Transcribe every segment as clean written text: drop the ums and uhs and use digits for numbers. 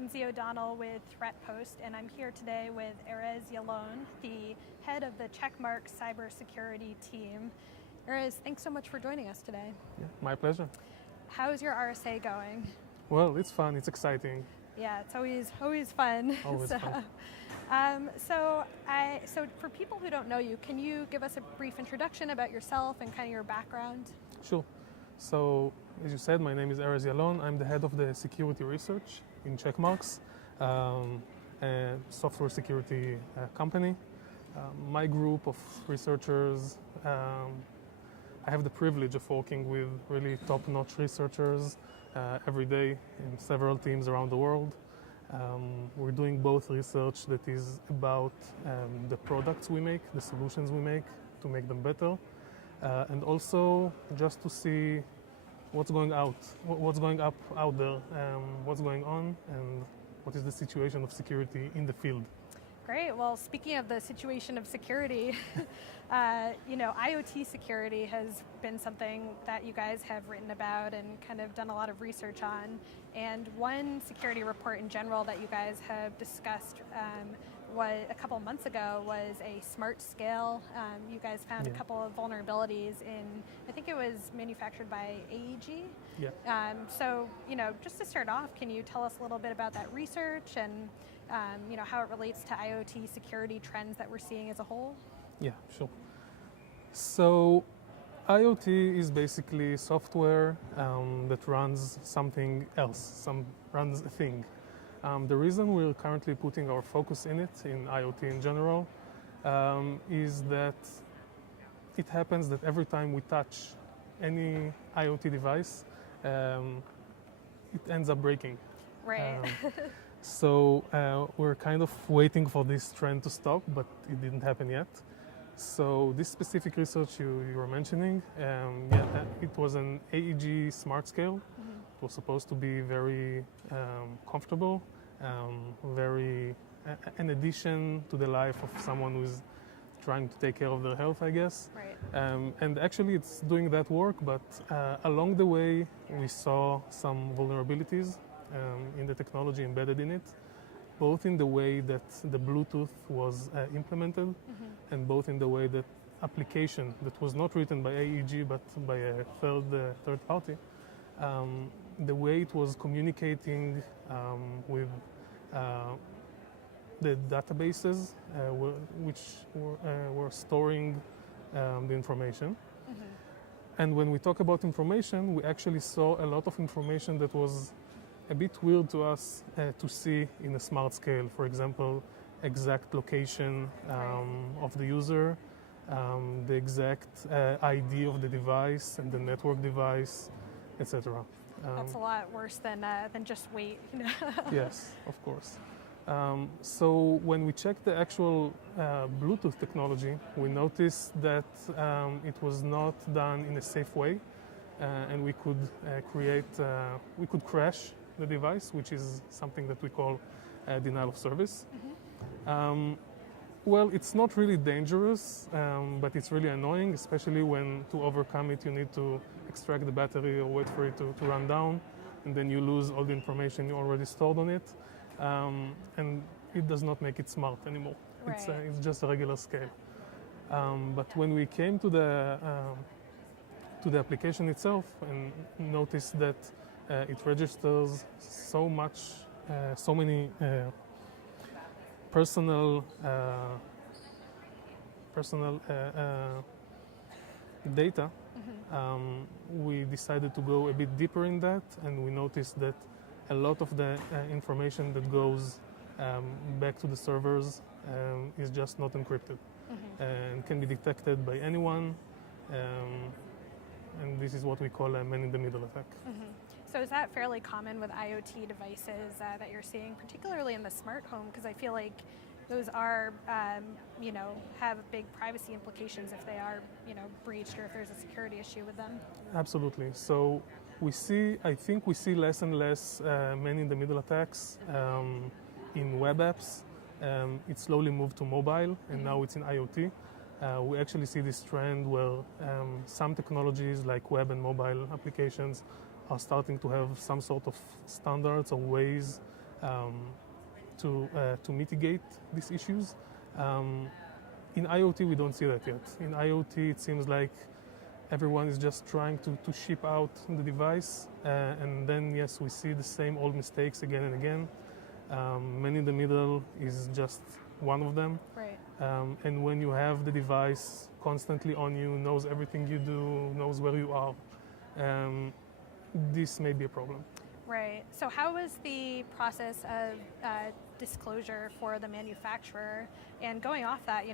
Lindsay O'Donnell with Threatpost, and I'm here today with Erez Yalon, the head of the Checkmarx cybersecurity team. Erez, thanks so much for joining us today. Yeah, my pleasure. How's your RSA going? Well, it's fun, it's exciting. Yeah, it's always fun. Always fun. So for people who don't know you, can you give us a brief introduction about yourself and kind of your background? Sure. So, as you said, my name is Erez Yalon. I'm the head of the security research in Checkmarx, a software security company. My group of researchers, I have the privilege of working with really top-notch researchers every day in several teams around the world. We're doing both research that is about the products we make, the solutions we make to make them better, and also just to see what's going up out there, what's going on, and what is the situation of security in the field. Great. Well, speaking of the situation of security, IoT security has been something that you guys have written about and kind of done a lot of research on. And one security report in general that you guys have discussed a couple of months ago was a smart scale. You guys found a couple of vulnerabilities in, I think it was manufactured by AEG. Yeah. So, just to start off, can you tell us a little bit about that research and how it relates to IoT security trends that we're seeing as a whole? Yeah, sure. So IoT is basically software that runs something else, runs a thing. The reason we're currently putting our focus in it, in IoT in general, is that it happens that every time we touch any IoT device, it ends up breaking. Right. So we're kind of waiting for this trend to stop, but it didn't happen yet. So this specific research you were mentioning, it was an AEG smart scale. Mm-hmm. It was supposed to be very comfortable, an addition to the life of someone who's trying to take care of their health, I guess. Right. And actually it's doing that work, but along the way we saw some vulnerabilities in the technology embedded in it, both in the way that the Bluetooth was implemented, mm-hmm. and both in the way that application that was not written by AEG but by a third party, the way it was communicating with the databases which were storing the information. Mm-hmm. And when we talk about information, we actually saw a lot of information that was a bit weird to us to see in a smart scale. For example, exact location of the user, the exact ID of the device and the network device, etc. That's a lot worse than just weight. Yes, of course. So when we checked the actual Bluetooth technology, we noticed that it was not done in a safe way, and we could we could crash the device, which is something that we call denial of service. Mm-hmm. Well, it's not really dangerous, but it's really annoying, especially when to overcome it you need to extract the battery or wait for it to run down, and then you lose all the information you already stored on it, and it does not make it smart anymore. Right. It's just a regular scale. But when we came to the application itself and noticed that it registers so many personal data, mm-hmm. We decided to go a bit deeper in that, and we noticed that a lot of the information that goes back to the servers is just not encrypted, mm-hmm. and can be detected by anyone, and this is what we call a man-in-the-middle attack. Mm-hmm. So is that fairly common with IoT devices that you're seeing, particularly in the smart home? Because I feel like those are, have big privacy implications if they are, breached or if there's a security issue with them. Absolutely. So I think we see less and less man-in-the-middle attacks in web apps. It slowly moved to mobile, and mm-hmm. now it's in IoT. We actually see this trend where some technologies like web and mobile applications are starting to have some sort of standards or ways um, to mitigate these issues. In IoT, we don't see that yet. In IoT, it seems like everyone is just trying to ship out the device, and then yes, we see the same old mistakes again and again. Maninthemiddle is just one of them. Right. And when you have the device constantly on you, knows everything you do, knows where you are, this may be a problem. Right. So how was the process of disclosure for the manufacturer? And going off that,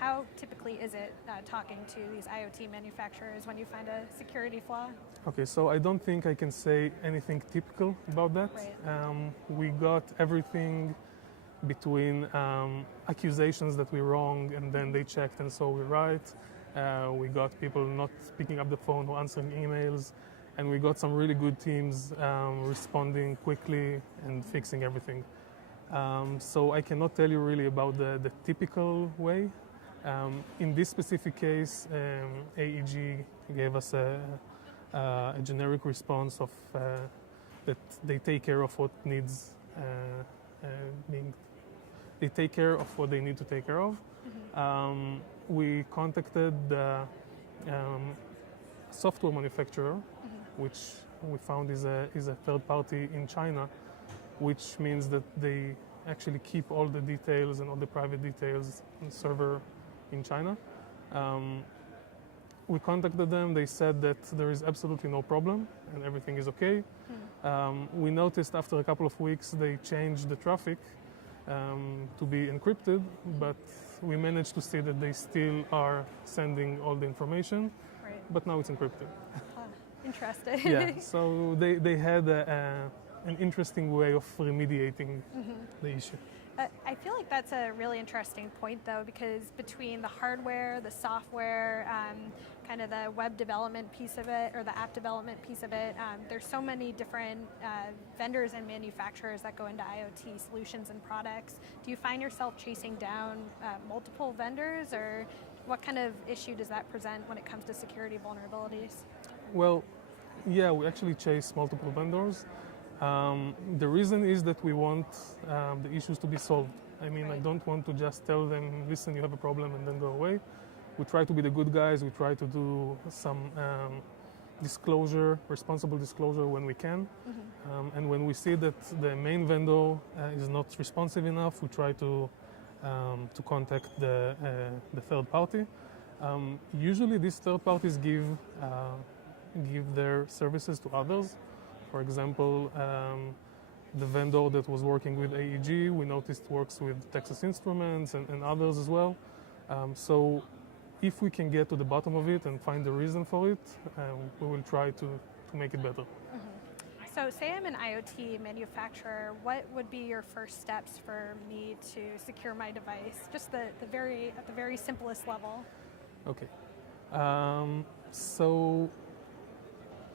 how typically is it talking to these IoT manufacturers when you find a security flaw? Okay, so I don't think I can say anything typical about that. Right. We got everything between accusations that we're wrong, and then they checked and so we're right. We got people not picking up the phone or answering emails, and we got some really good teams responding quickly and fixing everything. So I cannot tell you really about the typical way. In this specific case, AEG gave us a generic response of that they take care of what needs being. They take care of what they need to take care of. Mm-hmm. We contacted the software manufacturer, mm-hmm. which we found is a third party in China, which means that they actually keep all the details and all the private details on the server in China. We contacted them. They said that there is absolutely no problem and everything is okay. We noticed after a couple of weeks they changed the traffic to be encrypted, but we managed to see that they still are sending all the information, right. But now it's encrypted. Interesting. Yeah, so they had an interesting way of remediating mm-hmm. the issue. I feel like that's a really interesting point, though, because between the hardware, the software, kind of the web development piece of it, or the app development piece of it, there's so many different vendors and manufacturers that go into IoT solutions and products. Do you find yourself chasing down multiple vendors, or what kind of issue does that present when it comes to security vulnerabilities? Well, yeah, we actually chase multiple vendors. The reason is that we want the issues to be solved. I mean, right. I don't want to just tell them, listen, you have a problem, and then go away. We try to be the good guys. We try to do some disclosure, responsible disclosure when we can. Mm-hmm. And when we see that the main vendor is not responsive enough, we try to contact the third party. Usually these third parties give their services to others. For example, the vendor that was working with AEG, we noticed works with Texas Instruments and others as well. So if we can get to the bottom of it and find the reason for it, we will try to make it better. Mm-hmm. So say I'm an IoT manufacturer, what would be your first steps for me to secure my device? Just at the very simplest level. Okay. So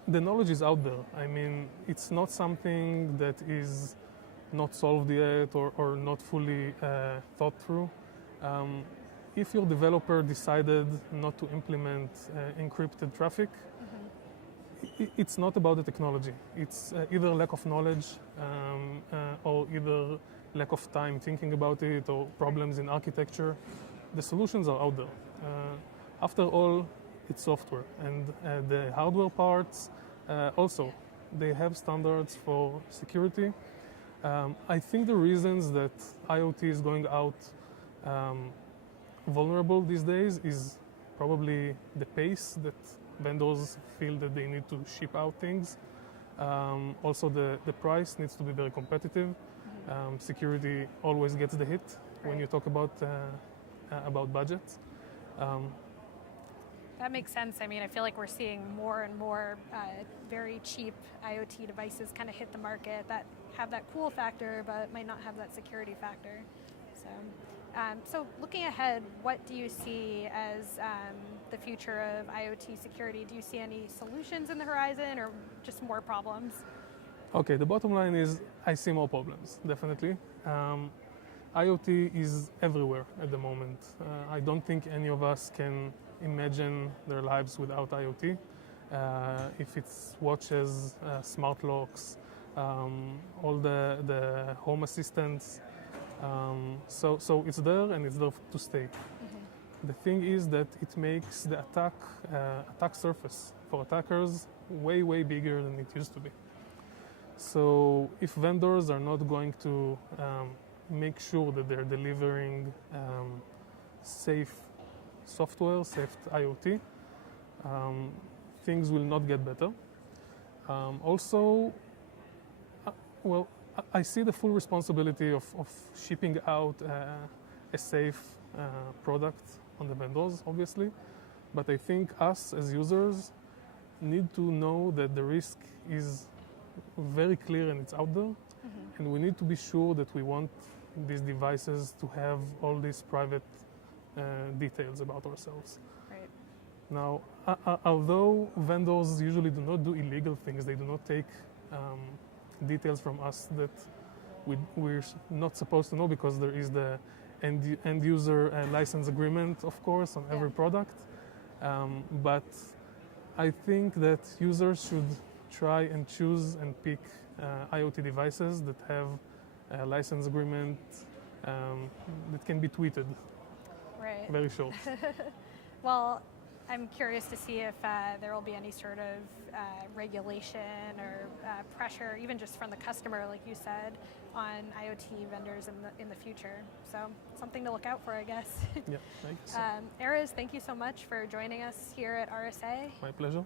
the knowledge is out there. I mean, it's not something that is not solved yet or not fully thought through. If your developer decided not to implement encrypted traffic, mm-hmm. It's not about the technology. It's either lack of knowledge or either lack of time thinking about it or problems in architecture. The solutions are out there. After all, it's software, and the hardware parts also, they have standards for security. I think the reasons that IoT is going out vulnerable these days is probably the pace that vendors feel that they need to ship out things. Also, the price needs to be very competitive. Mm-hmm. Security always gets the hit right. when you talk about budgets. That makes sense. I mean, I feel like we're seeing more and more very cheap IoT devices kind of hit the market that have that cool factor, but might not have that security factor. So looking ahead, what do you see as the future of IoT security? Do you see any solutions in the horizon or just more problems? Okay, the bottom line is I see more problems, definitely. IoT is everywhere at the moment. I don't think any of us can imagine their lives without IoT. If it's watches, smart locks, all the home assistants. So it's there and it's there to stay. The thing is that it makes the attack surface for attackers way bigger than it used to be. So if vendors are not going to make sure that they're delivering safe software, safe IoT, things will not get better. Also, I see the full responsibility of shipping out a safe product on the vendors, obviously, but I think us as users need to know that the risk is very clear and it's out there, and we need to be sure that we want these devices to have all these private details about ourselves. Right. Now, although vendors usually do not do illegal things, they do not take details from us that we're not supposed to know, because there is the end user license agreement, of course, on every product. But I think that users should try and choose and pick IoT devices that have a license agreement that can be tweeted. Right. Very short. Well, I'm curious to see if there will be any sort of regulation or pressure, even just from the customer, like you said, on IoT vendors in the future. So something to look out for, I guess. Yeah, thanks. Erez, thank you so much for joining us here at RSA. My pleasure.